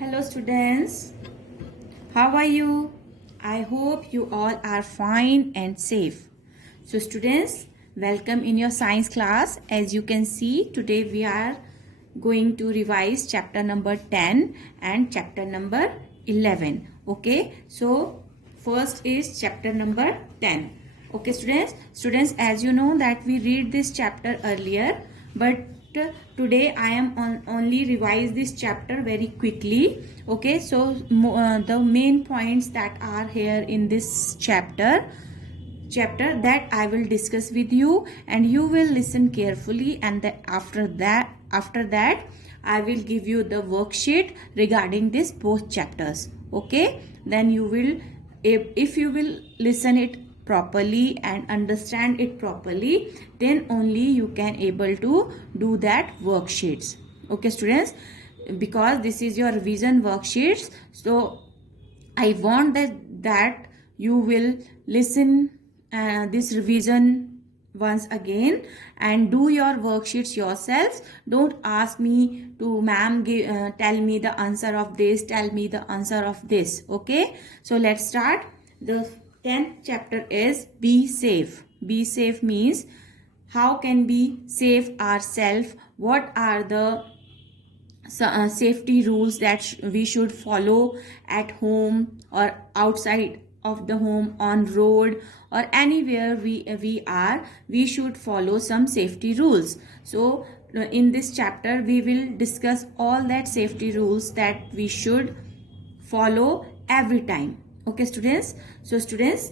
Hello students, how are you? I hope you all are fine and safe. So students, welcome in your science class. As you can see, today we are going to revise chapter number 10 and chapter number 11. Okay, so first is chapter number 10. Okay students, as you know that we read this chapter earlier, but today I am only revise this chapter very quickly. Okay, so the main points that are here in this chapter that I will discuss with you, and you will listen carefully, and after that I will give you the worksheet regarding this both chapters. Okay, then you will, if you will listen it properly and understand it properly, then only you can able to do that worksheets. Okay students, because this is your revision worksheets, so I want that you will listen this revision once again and do your worksheets yourselves. Don't ask me to ma'am tell me the answer of this, tell me the answer of this. Okay, so let's start. The 10th chapter is be safe. Be safe means how can we save ourselves, what are the safety rules that we should follow at home or outside of the home, on road or anywhere we should follow some safety rules. So in this chapter we will discuss all that safety rules that we should follow every time. Okay students, so students,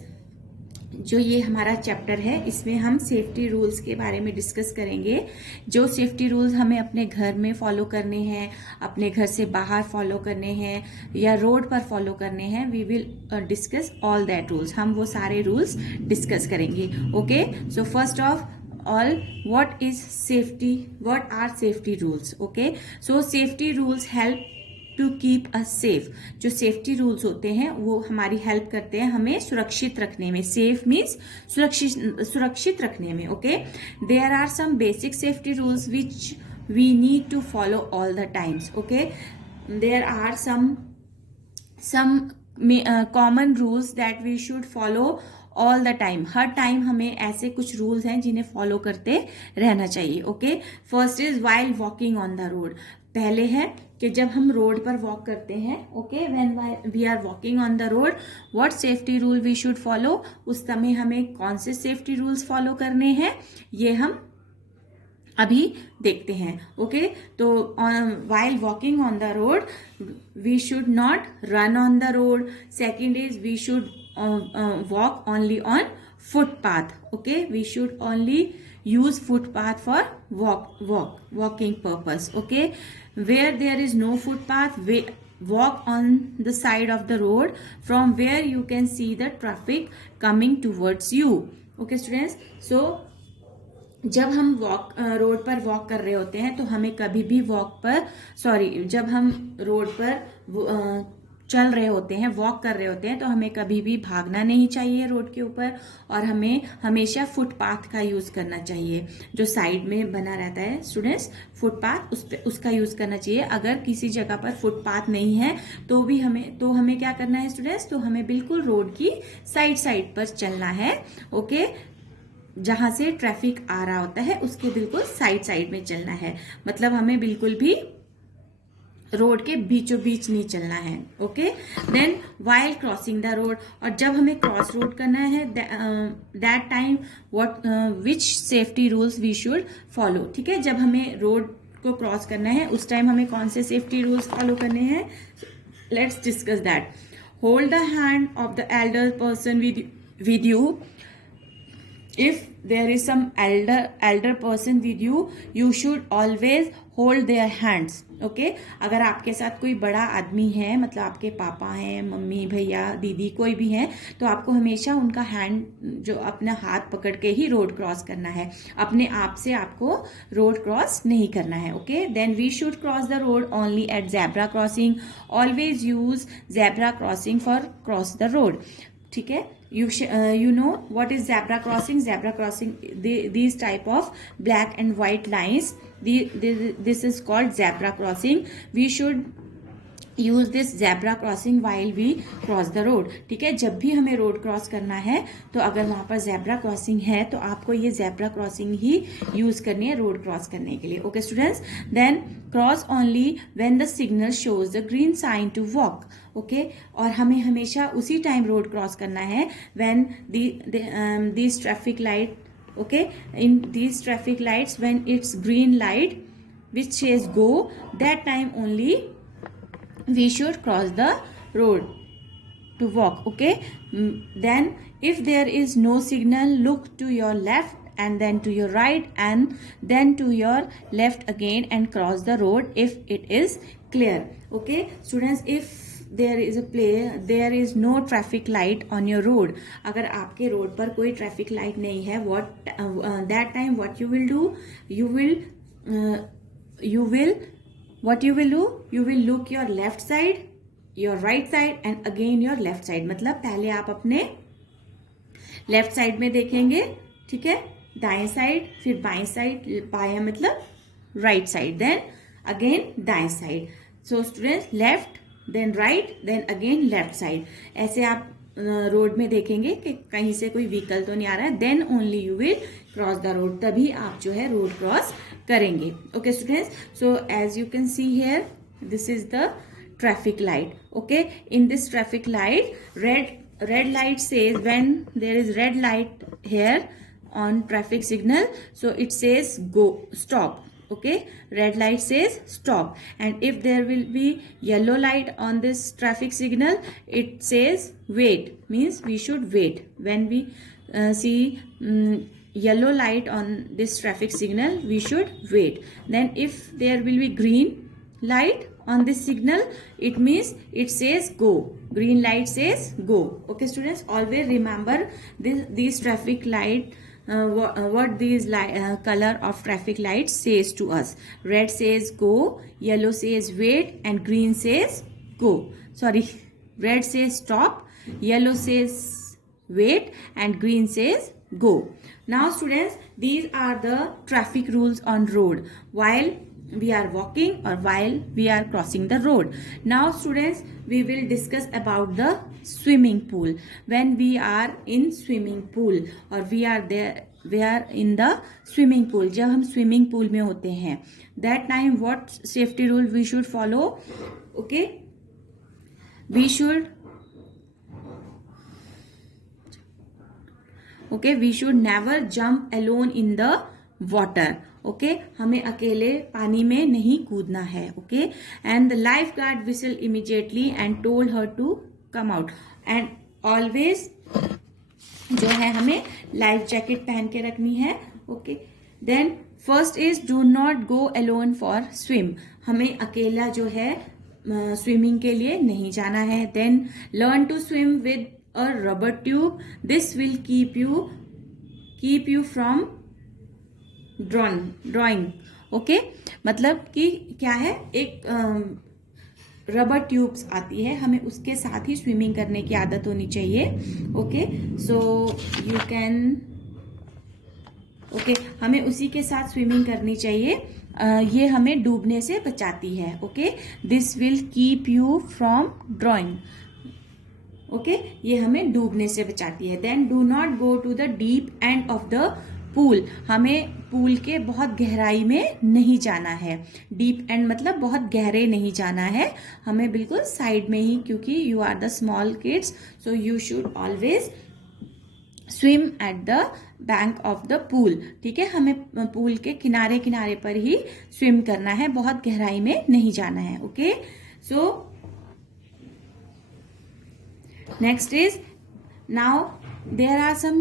जो ये हमारा chapter है इसमें हम safety rules के बारे में discuss करेंगे. जो सेफ्टी रूल्स हमें अपने घर में फॉलो करने हैं, अपने घर से बाहर फॉलो करने हैं या रोड पर फॉलो करने हैं, we will discuss all that rules. हम वो सारे रूल्स डिस्कस करेंगे. Okay, so first of all, what is safety, what are safety rules? Okay, so safety rules help to keep us safe. जो safety rules होते हैं वो हमारी help करते हैं हमें सुरक्षित रखने में. सेफ मीन्स सुरक्षित रखने में. Okay, there are some basic safety rules which we need to follow all the times. Okay, there are some common rules that we should follow all the time. हर टाइम हमें ऐसे कुछ rules हैं जिन्हें follow करते रहना चाहिए. Okay, first is while walking on the road. पहले है कि जब हम रोड पर वॉक करते हैं, okay, when we are walking on the road, what safety rule we should follow. उस समय हमें कौन से सेफ्टी रूल्स फॉलो करने हैं ये हम अभी देखते हैं. ओके, तो while walking on the road we should not run on the road. Second is we should walk only on footpath. Okay, we should only use footpath for walking purpose. Okay, where there is no footpath, walk on the side of the road from where you can see the traffic coming towards you. Okay students, so जब हम road पर walk कर रहे होते हैं तो हमें कभी भी जब हम रोड पर चल रहे होते हैं, वॉक कर रहे होते हैं, तो हमें कभी भी भागना नहीं चाहिए रोड के ऊपर, और हमें हमेशा फुटपाथ का यूज करना चाहिए. जो साइड में बना रहता है स्टूडेंट्स फुटपाथ, उसका यूज करना चाहिए. अगर किसी जगह पर फुटपाथ नहीं है तो हमें क्या करना है स्टूडेंट्स, तो हमें बिल्कुल रोड की साइड पर चलना है. ओके, जहां से ट्रैफिक आ रहा होता है उसके बिल्कुल साइड में चलना है. मतलब हमें बिल्कुल भी रोड के बीचों बीच नहीं चलना है. Okay, then while crossing the road, और जब हमें क्रॉस रोड करना है that time which safety rules we should follow. ठीक है, जब हमें रोड को क्रॉस करना है उस टाइम हमें कौन से सेफ्टी रूल्स फॉलो करने हैं, let's discuss that. Hold the hand of the Elder person with you. If there is some elder person with you, you should always hold their hands. Okay, अगर आपके साथ कोई बड़ा आदमी है, मतलब आपके पापा हैं, मम्मी, भैया, दीदी, कोई भी है, तो आपको हमेशा उनका हैंड, जो अपना हाथ पकड़ के ही रोड क्रॉस करना है. अपने आप से आपको रोड क्रॉस नहीं करना है. Okay, then we should cross the road only at zebra crossing. Always use zebra crossing for cross the road. ठीक है, you know what is zebra crossing. Zebra crossing, these type of black and white lines, this is called zebra crossing. We should use this zebra crossing while we cross the road. ठीक है, जब भी हमें road cross करना है तो अगर वहां पर जेब्रा क्रॉसिंग है तो आपको ये जेब्रा क्रॉसिंग ही यूज करनी है रोड क्रॉस करने के लिए। Okay students, then cross only when the signal shows the green sign to walk. Okay, और हमें हमेशा उसी टाइम रोड क्रॉस करना है when this traffic light, okay, in this traffic lights when it's green light which says go, that time only we should cross the road to walk. Okay, then if there is no signal, look to your left and then to your right and then to your left again and cross the road if it is clear. Okay students, if there is no traffic light on your road, अगर आपके road पर कोई traffic light नहीं है, that time what you will do, what you will do, you will look your left side, your right side and again your left side। मतलब पहले आप अपने लेफ्ट साइड में देखेंगे, ठीक है, दाएं साइड, फिर बाएं साइड, बाएं मतलब राइट साइड, देन अगेन दाएं side. So students, left then right then again left side, ऐसे आप रोड में देखेंगे कि कहीं से कोई व्हीकल तो नहीं आ रहा है, then only you will cross the road, तभी आप जो है रोड क्रॉस करेंगे। Okay students, so as you can see here, this is the traffic light. Okay, in this traffic light, red light says when there is red light here on traffic signal, so it says go, stop. Okay, red light says stop, and if there will be yellow light on this traffic signal, it says wait, means we should wait. When we see yellow light on this traffic signal, we should wait. Then if there will be green light on this signal, it means it says go, green light says go. Okay students, always remember these traffic light, what these color of traffic light says to us. Red says go, yellow says wait and green says go, sorry, red says stop, yellow says wait and green says go. Now students, these are the traffic rules on road while we are walking or while we are crossing the road. Now students, we will discuss about the swimming pool. When we are in swimming pool or we are in the swimming pool, जब हम swimming pool में होते हैं, that time what safety rule we should follow? Okay, we should never jump alone in the water. Okay, हमें अकेले पानी में नहीं कूदना है। Okay, and the life guard whistle immediately and told her to come out, and always जो है हमें लाइफ जैकेट पहन के रखनी है। Okay, then first is do not go alone for swim, हमें अकेला जो है स्विमिंग के लिए नहीं जाना है। Then learn to swim with a rubber tube, this will keep you from drowning. Okay, मतलब कि क्या है, एक रबर ट्यूब्स आती है, हमें उसके साथ ही स्विमिंग करने की आदत होनी चाहिए। Okay, so you can, okay, हमें उसी के साथ स्विमिंग करनी चाहिए, ये हमें डूबने से बचाती है। Okay, this will keep you from drowning. Okay, ये हमें डूबने से बचाती है। Then do not go to the deep end of the pool, हमें पूल के बहुत गहराई में नहीं जाना है। डीप एंड मतलब बहुत गहरे नहीं जाना है, हमें बिल्कुल साइड में ही, क्योंकि you are the small kids, so you should always swim at the bank of the pool. ठीक है, हमें पूल के किनारे किनारे पर ही स्विम करना है, बहुत गहराई में नहीं जाना है। Okay, so next is, now there are some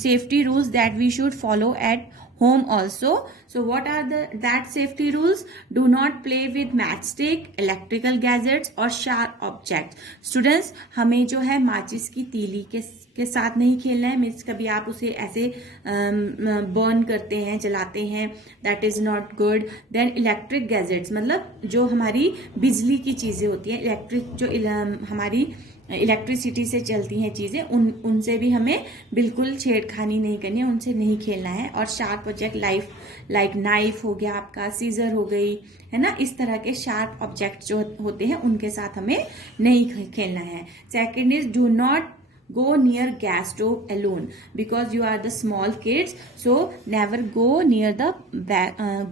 safety rules that we should follow at home also. So what are that safety rules? Do not play with matchstick, electrical gadgets or sharp objects. Students, हमें जो है माचिस की तीली के साथ नहीं खेलना है, मीन्स कभी आप उसे ऐसे बर्न करते हैं, जलाते हैं, that is not good. Then electric gadgets, मतलब जो हमारी बिजली की चीजें होती हैं, इलेक्ट्रिक जो हमारी इलेक्ट्रिसिटी से चलती हैं चीज़ें, उनसे भी हमें बिल्कुल छेड़खानी नहीं करनी है, उनसे नहीं खेलना है। और शार्प ऑब्जेक्ट लाइक नाइफ हो गया आपका, सीजर हो गई, है ना, इस तरह के शार्प ऑब्जेक्ट जो होते हैं उनके साथ हमें नहीं खेलना है। Second is do not go near gas stove alone because you are the small kids, so never go near the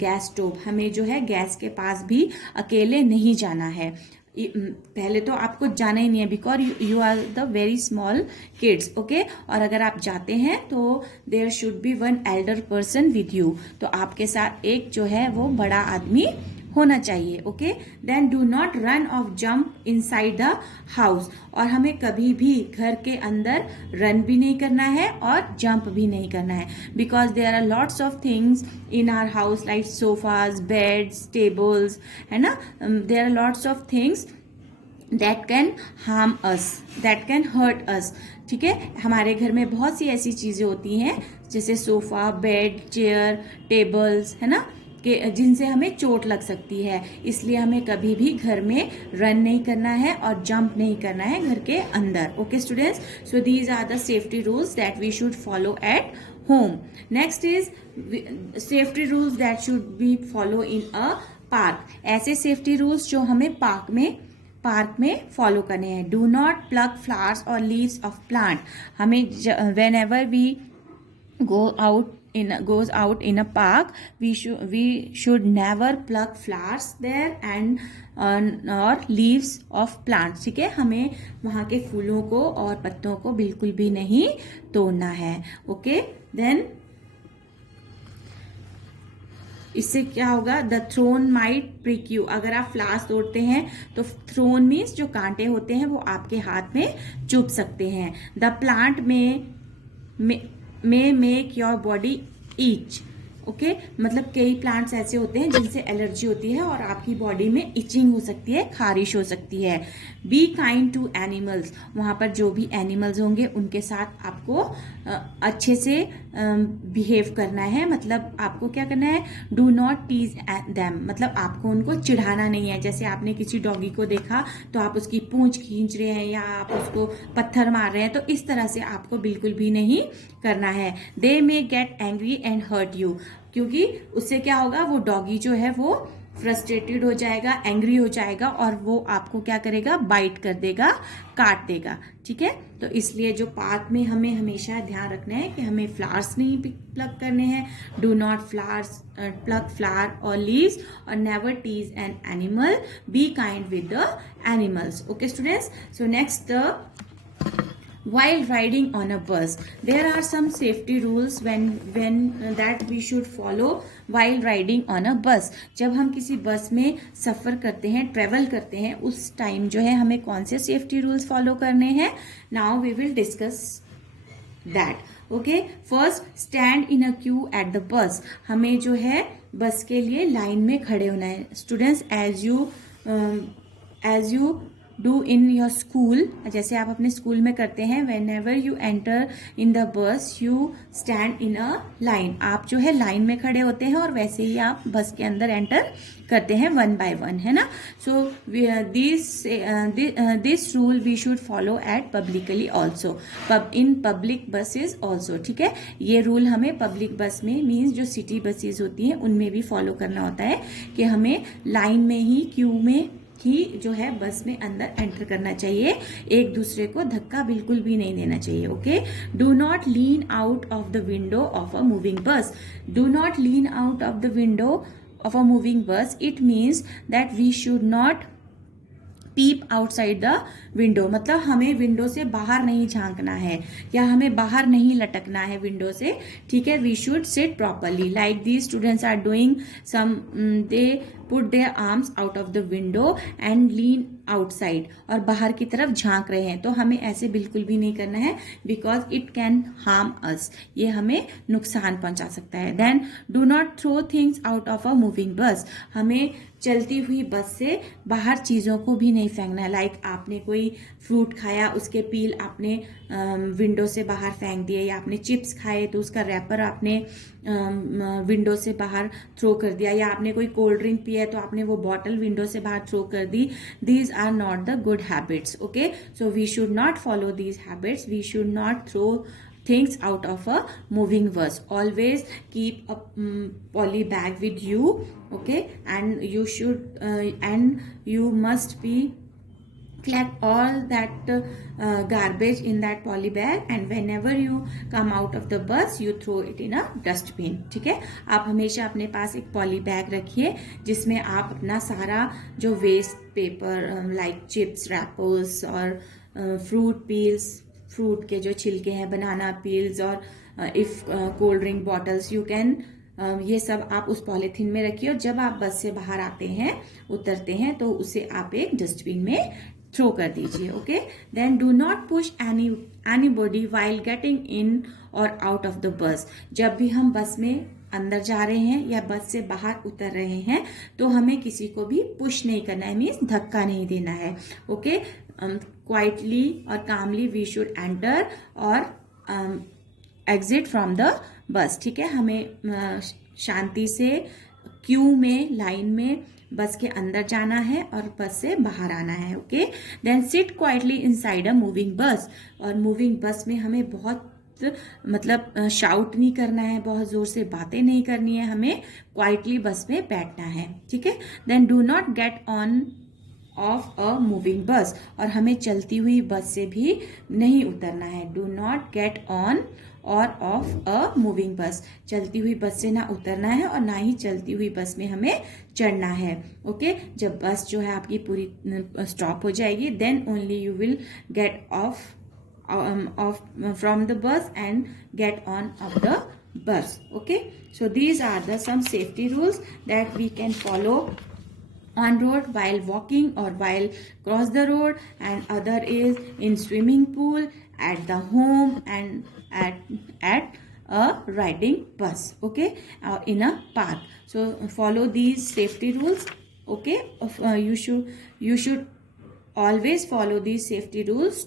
gas stove। हमें जो है गैस के पास भी अकेले नहीं जाना है। पहले तो आपको जाना ही नहीं है because you are the very small kids, okay. और अगर आप जाते हैं तो there should be one elder person with you, तो आपके साथ एक जो है वो बड़ा आदमी होना चाहिए, okay. Then do not run of jump inside the house, और हमें कभी भी घर के अंदर रन भी नहीं करना है और जंप भी नहीं करना है, because there are lots of things in our house like sofas, beds, tables, है ना, there are lots of things that can harm us, that can hurt us, ठीक है। हमारे घर में बहुत सी ऐसी चीजें होती हैं जैसे सोफा, बेड, चेयर, टेबल्स, है ना, कि जिनसे हमें चोट लग सकती है, इसलिए हमें कभी भी घर में रन नहीं करना है और जंप नहीं करना है घर के अंदर, okay students. So these are the safety rules that we should follow at home. Next is safety rules that should be follow in a park. ऐसे सेफ्टी रूल्स जो हमें पार्क में फॉलो करने हैं। डू नॉट प्लग फ्लावर्स और leaves of plant. हमें whenever we goes out in a park, we should never pluck flowers there and or leaves of plants, ठीक है। हमें वहां के फूलों को और पत्तों को बिल्कुल भी नहीं तोड़ना है, ओके। देन इससे क्या होगा, the thorn might prick you. अगर आप फ्लावर्स तोड़ते हैं तो थ्रोन मीन्स जो कांटे होते हैं वो आपके हाथ में चुभ सकते हैं। The plant may make your body itch, okay मतलब कई प्लांट्स ऐसे होते हैं जिनसे एलर्जी होती है और आपकी बॉडी में इचिंग हो सकती है, खारिश हो सकती है। Be kind to animals. वहां पर जो भी एनिमल्स होंगे उनके साथ आपको अच्छे से बिहेव करना है, मतलब आपको क्या करना है, डू नॉट टीज देम, मतलब आपको उनको चिढ़ाना नहीं है। जैसे आपने किसी डॉगी को देखा तो आप उसकी पूंछ खींच रहे हैं या आप उसको पत्थर मार रहे हैं, तो इस तरह से आपको बिल्कुल भी नहीं करना है। They may get angry and hurt you, क्योंकि उससे क्या होगा, वो डॉगी जो है वो फ्रस्ट्रेटेड हो जाएगा, एंग्री हो जाएगा और वो आपको क्या करेगा, बाइट कर देगा, काट देगा, ठीक है। तो इसलिए जो पार्क में हमें हमेशा ध्यान रखना है कि हमें फ्लावर्स नहीं प्लग करने हैं। डू नॉट प्लग फ्लावर और लीव्स, और never tease an animal, be kind with the animals, okay students. So next, while riding on a bus, there are some safety rules when that we should follow while riding on a bus। जब हम किसी बस में सफर करते हैं, travel करते हैं, उस टाइम जो है हमें कौन से सेफ्टी रूल्स फॉलो करने हैं, now we will discuss that, okay. First, stand in a queue at the bus. हमें जो है बस के लिए लाइन में खड़े होना है students, as you do in your school, जैसे आप अपने स्कूल में करते हैं। Whenever you enter in the bus you stand in a line. आप जो है लाइन में खड़े होते हैं और वैसे ही आप बस के अंदर एंटर करते हैं वन बाय वन, है ना। So this rule we should follow at publicly also, in public buses also, ठीक है। ये रूल हमें पब्लिक बस में, मीन्स जो सिटी बसेज होती हैं उनमें भी फॉलो करना होता है कि हमें लाइन में ही, क्यू में ही जो है बस में अंदर एंटर करना चाहिए, एक दूसरे को धक्का बिल्कुल भी नहीं देना चाहिए, okay. Do not lean out of the window of a moving bus. Do not lean out of the window of a moving bus, it means that we should not peep outside the window, मतलब हमें window से बाहर नहीं झांकना है या हमें बाहर नहीं लटकना है विंडो से, ठीक है। We should sit properly like these students are doing some, they put their arms out of the window and lean outside, और बाहर की तरफ झांक रहे हैं, तो हमें ऐसे बिल्कुल भी नहीं करना है because it can harm us, ये हमें नुकसान पहुंचा सकता है। Then do not throw things out of a moving bus. हमें चलती हुई बस से बाहर चीज़ों को भी नहीं फेंकना है, लाइक आपने कोई फ्रूट खाया, उसके पील आपने विंडो से बाहर फेंक दिए, या आपने चिप्स खाए तो उसका रैपर आपने विंडो से बाहर थ्रो कर दिया, या आपने कोई कोल्ड ड्रिंक पिया है तो आपने वो बॉटल विंडो से बाहर थ्रो कर दी. These are not the good habits. Okay, so we should not follow these habits. We should not throw things out of a moving bus. Always keep a poly bag with you. Okay, and you should and you must be collect all that garbage in that poly bag, and whenever you come out of the bus you throw it in a dustbin. ठीक है, आप हमेशा अपने पास एक poly bag रखिए जिसमें आप अपना सारा जो waste paper like chips, wrappers और फ्रूट पील्स, फ्रूट के जो छिलके हैं, बनाना पील्स और if cold drink bottles you can, ये सब आप उस पॉलीथीन में रखिए. और जब आप बस से बाहर आते हैं, उतरते हैं, तो उसे आप एक डस्टबिन में थ्रो कर दीजिए. Okay, then do not push anybody while getting in और आउट ऑफ द बस. जब भी हम बस में अंदर जा रहे हैं या बस से बाहर उतर रहे हैं तो हमें किसी को भी पुश नहीं करना है, मीन्स धक्का नहीं देना है. ओके, क्वाइटली और कामली वी शुड एंटर और एग्जिट फ्रॉम द बस. ठीक है, हमें शांति से क्यू में, लाइन में बस के अंदर जाना है और बस से बाहर आना है. Okay, then sit quietly inside a moving bus. और मूविंग बस में हमें बहुत मतलब शाउट नहीं करना है, बहुत जोर से बातें नहीं करनी है, हमें क्वाइटली बस में बैठना है. ठीक है, then do not get on off a moving bus. और हमें चलती हुई बस से भी नहीं उतरना है. डू नॉट गेट ऑन और ऑफ अ मूविंग बस. चलती हुई बस से ना उतरना है और ना ही चलती हुई बस में हमें चढ़ना है. ओके, जब बस जो है आपकी पूरी स्टॉप हो जाएगी, then only you will get off from the bus and get on of the bus. Okay, so these are the some safety rules that we can follow on road while walking or while cross the road, and other is in swimming pool, at the home, and at a riding bus. Okay, in a park. So follow these safety rules. Okay, you should always follow these safety rules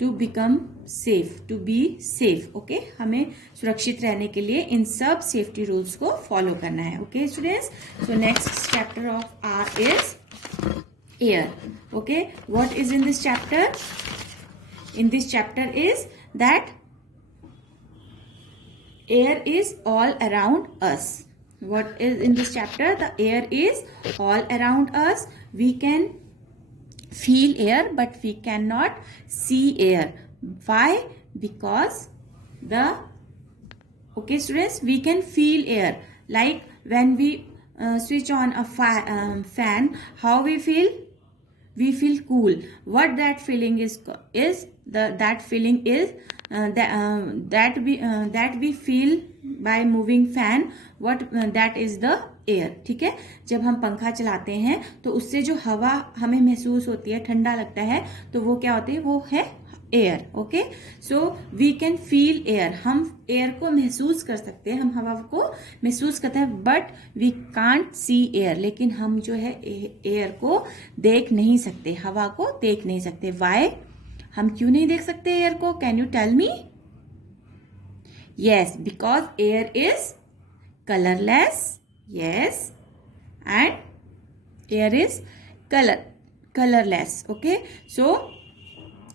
to become safe, to be safe. Okay, हमें सुरक्षित रहने के लिए इन सब safety rules को follow करना है. Okay students, so next chapter of our is air. Okay, what is in this chapter? In this chapter is that air is all around us. What is in this chapter? The air is all around us. We can feel air but we cannot see air. Why? Because okay students, we can feel air. Like when we switch on a fan, how we feel? We feel cool. What that feeling is that feeling is that we feel by moving fan. What that is the air. ठीक है, जब हम पंखा चलाते हैं तो उससे जो हवा हमें महसूस होती है, ठंडा लगता है, तो वो क्या होती है? वो है air. Okay, so we can feel air. हम एयर को महसूस कर सकते हैं, हम हवा को महसूस करते हैं, but we can't see air. लेकिन हम जो है एयर को देख नहीं सकते, हवा को देख नहीं सकते. वाई? हम क्यों नहीं देख सकते एयर को? Can you tell me? Yes, because air is colorless. Yes, and air is colorless. Okay, so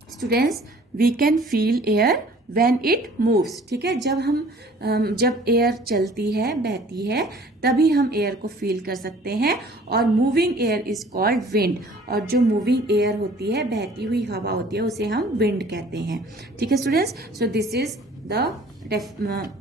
students, we can feel air when it moves. ठीक है, जब एयर चलती है, बहती है, तभी हम एयर को फील कर सकते हैं. और moving air is called wind. और जो मूविंग एयर होती है, बहती हुई हवा होती है, उसे हम विंड कहते हैं. ठीक है students, so this is the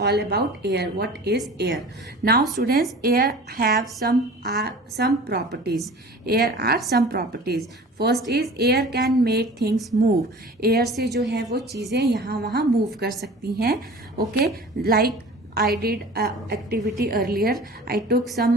all about air. What is air? Now students, air have some properties. Air are some properties. First is air can make things move. Air से जो है वो चीजें यहाँ वहाँ move कर सकती हैं. Okay, like I did activity earlier. I took some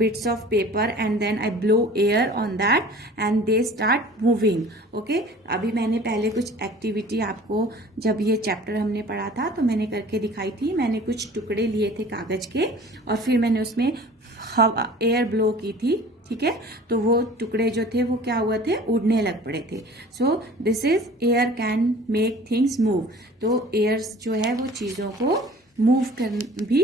bits of paper and then I blow air on that and they start moving. Okay, अभी मैंने पहले कुछ एक्टिविटी आपको, जब ये चैप्टर हमने पढ़ा था तो मैंने करके दिखाई थी. मैंने कुछ टुकड़े लिए थे कागज के और फिर मैंने उसमें एयर ब्लो की थी. ठीक है, तो वो टुकड़े जो थे वो क्या हुए थे? उड़ने लग पड़े थे. So this is air can make things move. तो एयर जो है वो चीजों को मूव कर भी,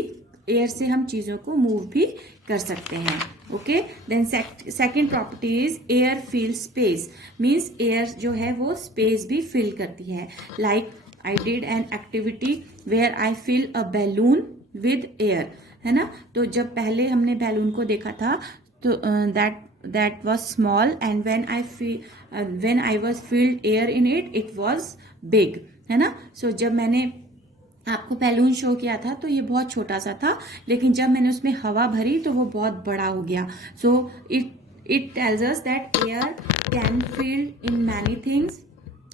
एयर से हम चीजों को मूव भी कर सकते हैं. Okay, then second property is air fill space. Means air जो है वो स्पेस भी फिल करती है. Like I did an activity where I fill a balloon with air, है ना. तो जब पहले हमने बैलून को देखा था तो that was small, and when I was filled air in it was big, है ना. So जब मैंने आपको बैलून शो किया था तो ये बहुत छोटा सा था, लेकिन जब मैंने उसमें हवा भरी तो वो बहुत बड़ा हो गया. So it tells us that air can fill in many things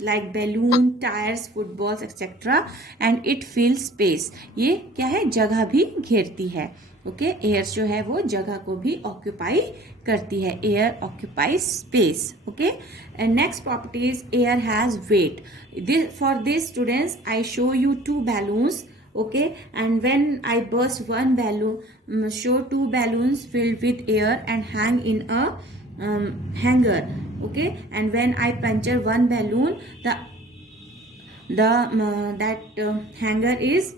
like balloon, tires, footballs, etc. and it fills space. ये क्या है, जगह भी घेरती है. ओके, एयर जो है वो जगह को भी ऑक्यूपाई करती है. Air occupies space. Okay, and next property is air has weight. For this students I show you 2 balloons. Okay, and when I burst one balloon, show 2 balloons filled with air and hang in a hanger. Okay, and when I puncture one balloon, that hanger is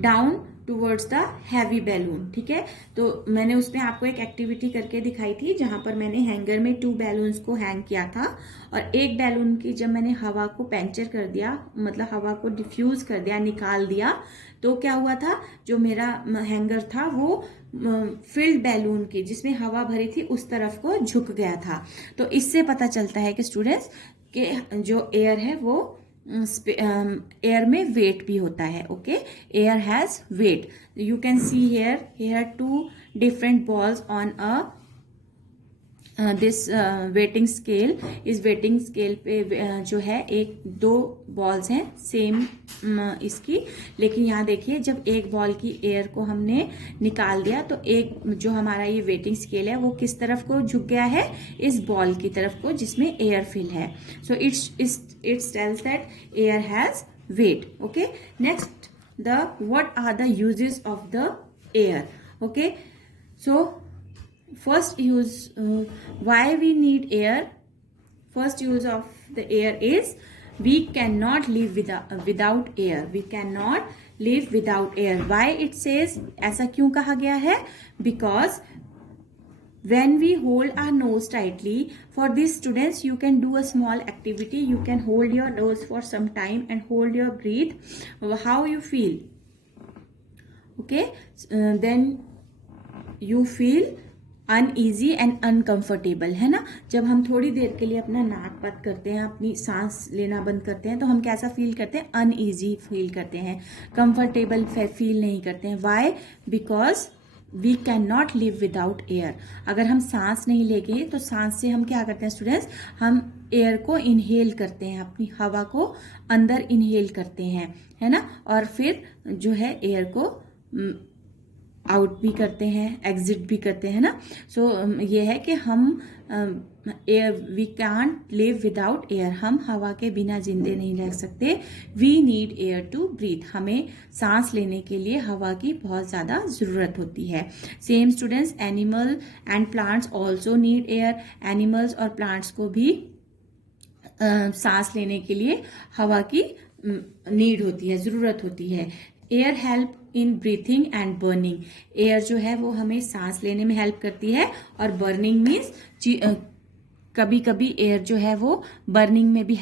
down towards the heavy balloon. ठीक है, तो मैंने उसमें आपको एक activity करके दिखाई थी जहां पर मैंने हैंगर में 2 बैलून्स को हैंग किया था, और एक बैलून की जब मैंने हवा को पंचर कर दिया, मतलब हवा को डिफ्यूज कर दिया, निकाल दिया, तो क्या हुआ था, जो मेरा हैंगर था वो फिल्ड बैलून की जिसमें हवा भरी थी उस तरफ को झुक गया था. तो इससे पता चलता है कि स्टूडेंट्स के जो एयर है वो एयर में वेट भी होता है. Okay, air has weight. You can see here 2 different balls on a this weighting scale. इस वेटिंग स्केल पे जो है 1-2 बॉल्स हैं सेम इसकी, लेकिन यहाँ देखिए जब एक बॉल की एयर को हमने निकाल दिया तो एक जो हमारा ये वेटिंग स्केल है वो किस तरफ को झुक गया है, इस बॉल की तरफ को जिसमें एयर फिल है. So it's tells that air has weight. Okay, next what are the uses of the air. Okay, so first use, why we need air. First use of the air is we cannot live without air. We cannot live without air. Why it says ऐसा क्यों कहा गया है? Because when we hold our nose tightly, for these students you can do a small activity. You can hold your nose for some time and hold your breath. How you feel? Okay, then you feel uneasy and uncomfortable, है ना. जब हम थोड़ी देर के लिए अपना नाक बंद करते हैं, अपनी सांस लेना बंद करते हैं, तो हम कैसा फील करते हैं, अनईजी फील करते हैं, कंफर्टेबल फील नहीं करते हैं. Why? Because we can not live without air. अगर हम सांस नहीं लेंगे तो सांस से हम क्या करते हैं स्टूडेंट्स, हम एयर को इनहेल करते हैं, अपनी हवा को अंदर इनहेल करते हैं, है ना, और फिर जो है एयर को आउट भी करते हैं, एग्जिट भी करते हैं ना. सो ये है कि हम air, we can't live without air. हम हवा के बिना जिंदे नहीं रह सकते. We need air to breathe. हमें सांस लेने के लिए हवा की बहुत ज़्यादा ज़रूरत होती है. Same students, animal and plants also need air. Animals और प्लांट्स को भी सांस लेने के लिए हवा की नीड होती है, ज़रूरत होती है. Air help in breathing and burning. Air जो है वो हमें सांस लेने में हेल्प करती है, और बर्निंग मीन्स कभी कभी एयर जो है वो बर्निंग में भी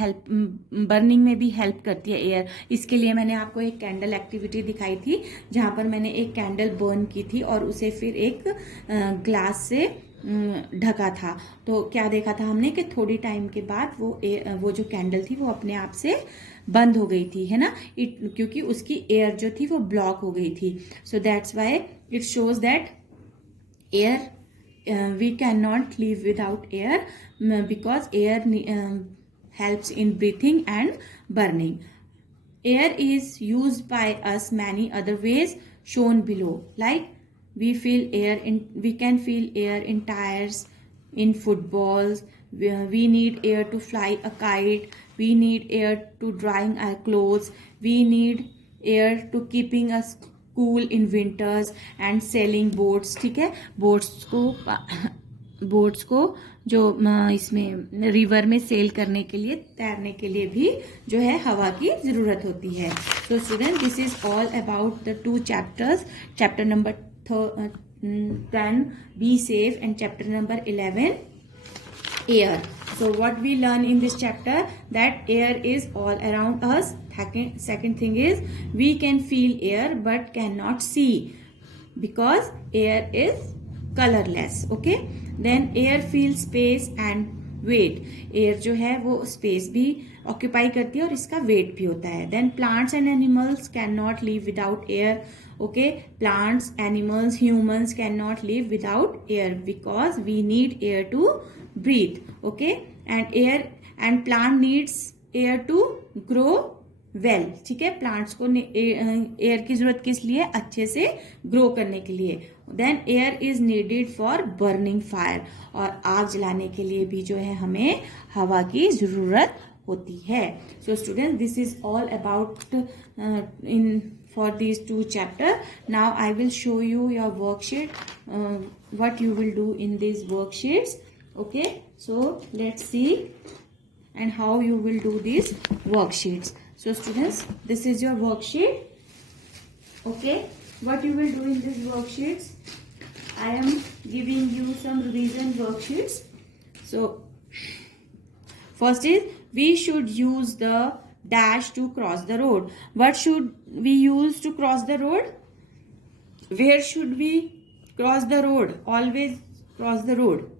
हेल्प करती है एयर. इसके लिए मैंने आपको एक कैंडल एक्टिविटी दिखाई थी जहां पर मैंने एक कैंडल बर्न की थी और उसे फिर एक ग्लास से ढका था. तो क्या देखा था हमने कि थोड़ी टाइम के बाद वो जो कैंडल थी वो अपने आप से बंद हो गई थी, है ना, क्योंकि उसकी एयर जो थी वो ब्लॉक हो गई थी. So that's why it shows that air, we can not live without air because air helps in breathing and burning. Air is used by us many other ways shown below. Like we can feel air in tires, in footballs. We need air to fly a kite. We need air to drying our clothes. We need air to keeping us cool in winters and sailing boats. ठीक है, boats को जो इसमें river में cell करने के लिए, तैरने के लिए भी जो है हवा की ज़रूरत होती है. So student, this is all about the 2 chapters. Chapter number then be safe. And chapter number 11, air. So what we learn in this chapter, that air is all around us. Second thing is, we can feel air but cannot see because air is colorless. Okay, then air feels space and weight. air जो है वो space भी occupy करती है और इसका weight भी होता है. Then plants and animals cannot live without air. Okay, plants, animals, humans cannot live without air because we need air to breathe. Okay, and plant needs air to grow well. ठीक है, plants को air की जरूरत किस लिए? अच्छे से grow करने के लिए. Then air is needed for burning fire. और आग जलाने के लिए भी जो है हमें हवा की जरूरत होती है. So students, this is all about in for these two chapters. Now I will show you your worksheet, what you will do in these worksheets. Okay, so let's see and how you will do these worksheets. So students, this is your worksheet. Okay, what you will do in these worksheets, I am giving you some revision worksheets. So first is, we should use the dash to cross the road. What should we use to cross the road? Where should we cross the road? Always cross the road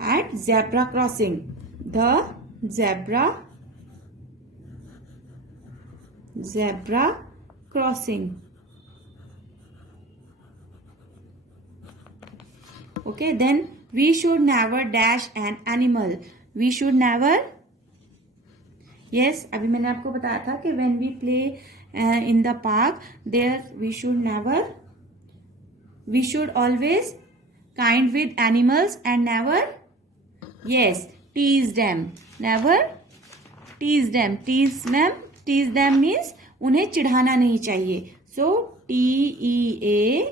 at zebra crossing. The zebra crossing. Okay, then we should never dash an animal. We should never. Yes, अभी मैंने आपको बताया था कि when we play in the park, there we should always kind with animals and never, yes, tease them. Never tease them. Tease them means उन्हें चिढ़ाना नहीं चाहिए. So TEASE,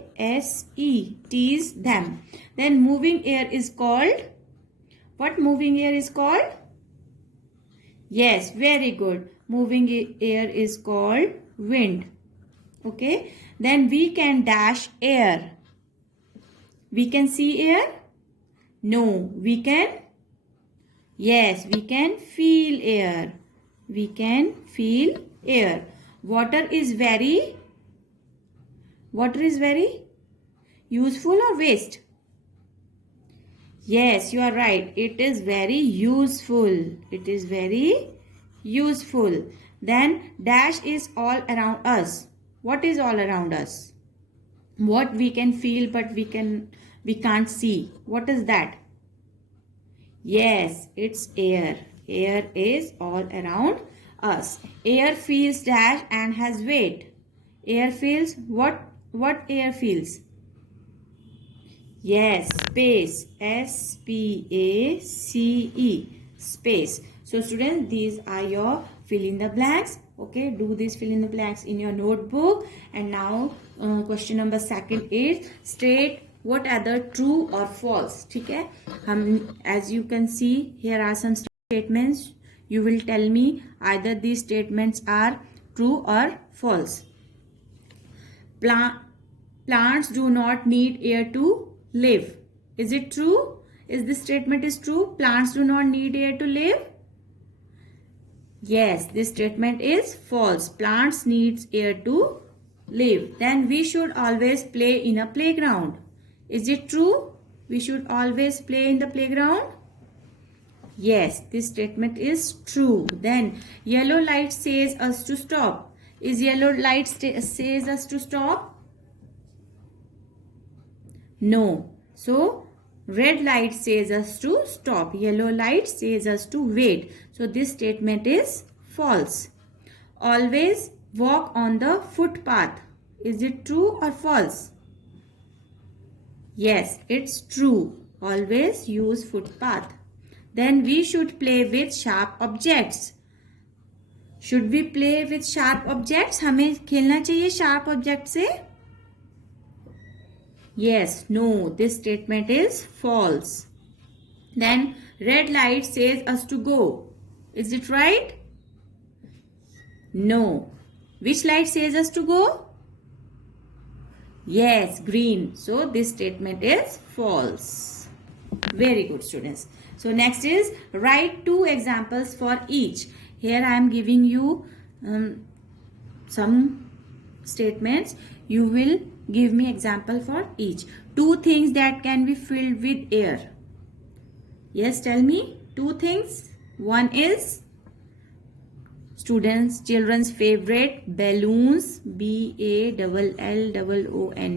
tease them. Then moving air is called, what moving air is called? Yes, very good. Moving air is called wind. Okay, then we can dash air. We can see air? No, we can. Yes, we can feel air. We can feel air. Water is very useful or waste? Yes, you are right. It is very useful. It is very useful. Then dash is all around us. What is all around us? What we can feel but we can't see. What is that? Yes, it's air. Air is all around us. Air feels dash and has weight. Air feels what? What air feels? Yes, space. SPACE, space. So students, these are your fill in the blanks. Okay, do this fill in the blanks in your notebook. And now question number 2 is, state what are the true or false. ठीक है, हम as you can see here are some statements. You will tell me either these statements are true or false. Plants do not need air to live. Is it true? Is this statement is true? Plants do not need air to live? Yes, this statement is false. Plants needs air to live. Then we should always play in a playground. Is it true? We should always play in the playground? Yes, this statement is true. Then yellow light says us to stop. Is yellow light says us to stop? No. So red light says us to stop. Yellow light says us to wait. So this statement is false. Always walk on the footpath. Is it true or false? Yes, it's true. Always use footpath. Then we should play with sharp objects. Should we play with sharp objects? हमें खेलना चाहिए sharp object से? Yes, no, this statement is false. Then red light says us to go. Is it right? No. Which light says us to go? Yes, green. So this statement is false. Very good, students. So next is write 2 examples for each. Here I am giving you some statements. You will give me example for each. 2 things that can be filled with air. Yes, tell me 2 things. One is children's favorite, balloons, BALLOON,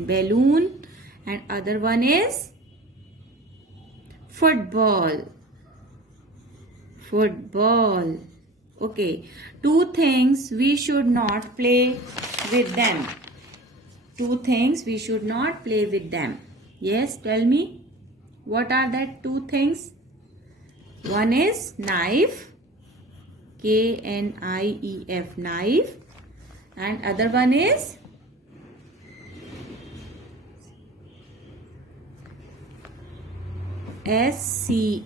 balloon, and other one is football. Okay, 2 things we should not play with them. 2 things we should not play with them. Yes, tell me what are that 2 things. One is knife, KNIEF, knife, and other one is SCISSOR,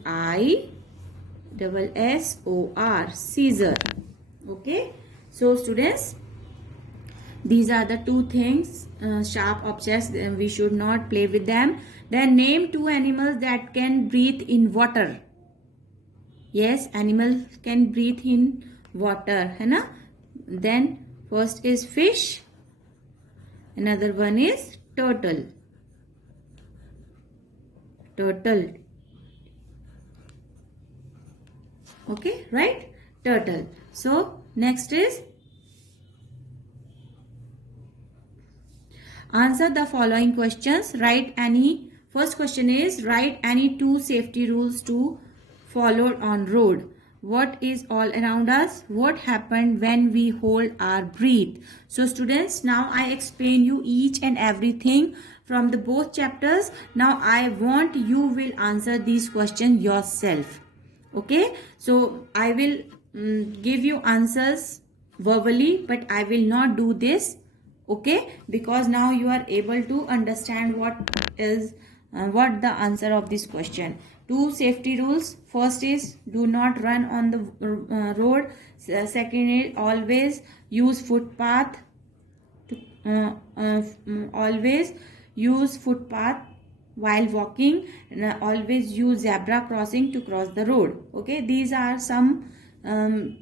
scissor. Okay, so students, these are the 2 things, sharp objects, we should not play with them. Then name 2 animals that can breathe in water. Yes, animals can breathe in water, है ना? Then first is fish, another one is turtle. Okay, right? Turtle. So next is answer the following questions. First question is write any 2 safety rules to followed on road. What is all around us? What happened when we hold our breath? So students, now I explain you each and everything from the both chapters. Now I want you will answer these questions yourself. Okay, so I will give you answers verbally, but I will not do this. Okay, because now you are able to understand what the answer of this question. 2 safety rules. First is do not run on the road. Second is always use footpath. Always use footpath while walking. Always use zebra crossing to cross the road. Okay, these are some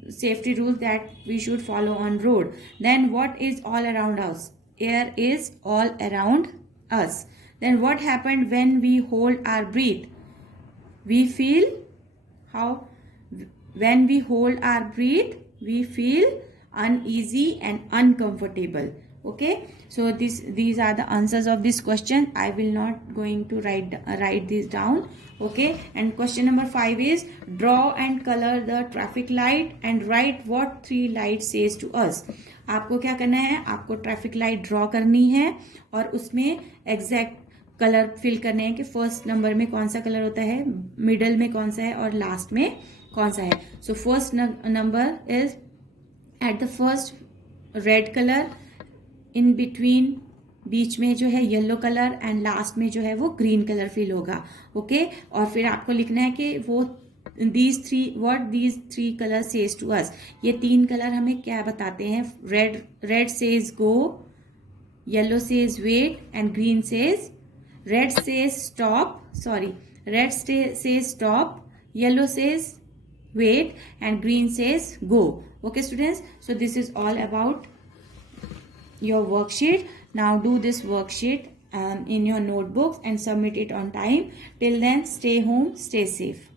safety rules that we should follow on road. Then what is all around us? Air is all around us. Then what happened when we hold our breath? We feel when we hold our breath, we feel uneasy and uncomfortable. Okay, so these are the answers of this question. I will not going to write this down. Okay, and question number 5 is draw and color the traffic light and write what 3 lights says to us. आपको क्या करना है? आपको traffic light draw करनी है और उसमें exact colour fill करने हैं कि फर्स्ट नंबर में कौन सा कलर होता है, मिडल में कौन सा है और लास्ट में कौन सा है. So first number is at the first red colour, in between बीच में जो है येलो कलर एंड लास्ट में जो है वो ग्रीन कलर फिल होगा. ओके, और फिर आपको लिखना है कि वो these 3 colour says to us. ये 3 कलर हमें क्या बताते हैं? Red says go, yellow says wait and green says red says stop, yellow says wait and green says go. Okay students, so this is all about your worksheet. Now do this worksheet in your notebooks and submit it on time. Till then, stay home, stay safe.